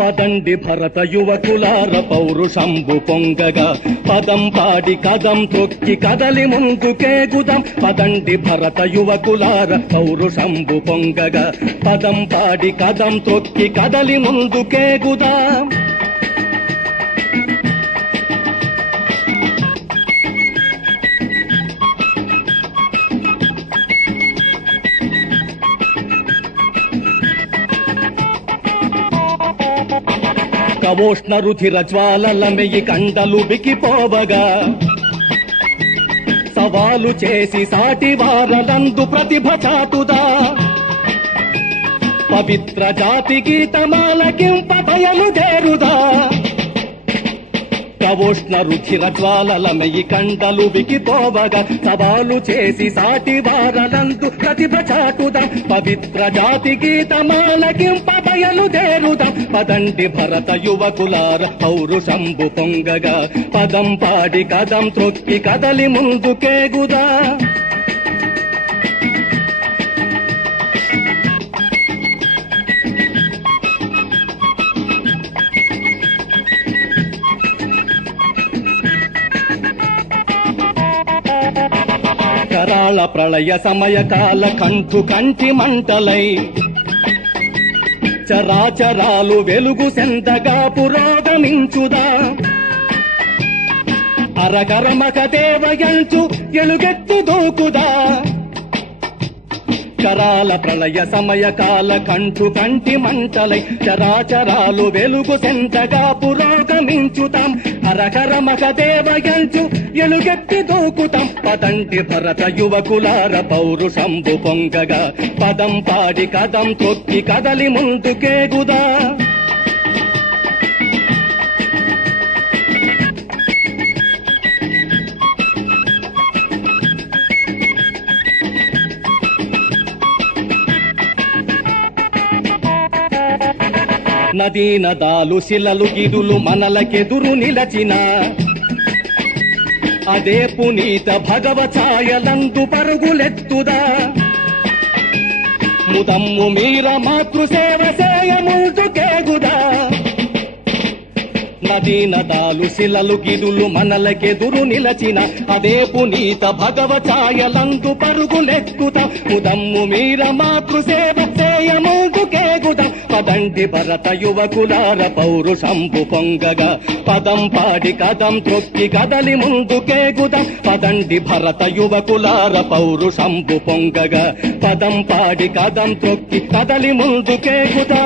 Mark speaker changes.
Speaker 1: పదండి భరత యువకులార పౌరుషంబు పొంగగా. పదం పాడి కదం తొక్కి కదలి ముందుకేగుదం పదండి భరత యువకులార పౌరుషంబు పొంగగా. పదం పాడి కదం తొక్కి కదలి ముందుకేగుదాం కవోష్ణ రుచిర జ్వాలమయ్యి కండలు బికిపోవగా సవాలు చేసి సాటి వారలందు ప్రతిభ చాటుదా. పవిత్ర జాతి గీతమాలకింప బయలుదేరుదా కవోష్ణ రుచిర జ్వాలల కండలు వికిపోవగా సవాలు చేసి సాటి వారలందు ప్రతిభ చాటుదాం పవిత్ర జాతి గీతమాలకింప బయలుదేరుదాం పదండి భరత యువకులార పౌరుషంబు పొంగగా. పదం పాడి కదం త్రొక్కి కదలి ముందుకేగుదా కాల ప్రళయ సమయ కాల కంఠు కంటి మంటలై. చరాచరాలు వెలుగు సెందగా పురోగమించుదా. అరకరమక దేవయంచు ఎలుగెత్తు దూకుదా. కరాల ప్రళయ సమయ కాల కంఠు కంటి మంటలై చరాచరాలు వెలుగు సెంతగా పురోగమించుతాం. హరహరమక దేవయంచు ఎలుగెత్తి దూకుతాం. పదంటి భరత యువకులార పౌరుషంబు పొంగగా పదం పాడి కదం తొక్కి కదలి ముందుకేగుదా. నదీ నదాలు శిలలు గిడులు మనలకెదురు నిలచిన. అదే పునీత భగవ ఛాయలందు పరుగులెత్తుదా. ముదమ్ము మీర మాతృసేవ సేయ ముందుకేగుదా నదీ నదాలు శిలలు గిదులు మనలకెదురు నిలచిన అదే పునీత భగవ ఛాయలందు పరుగులెక్కుత ముదమ్ము మీర మాతృ సేవ ముందుకేగుదా పదండి భరత యువకులార పౌరుషంబు పొంగగా. పదం పాడి కదం త్రొక్కి కదలి ముందుకేగుద పదండి భరత యువకులార పౌరుషంబు పొంగగా. పదం పాడి కదం త్రొక్కి కదలి ముందుకేగుదా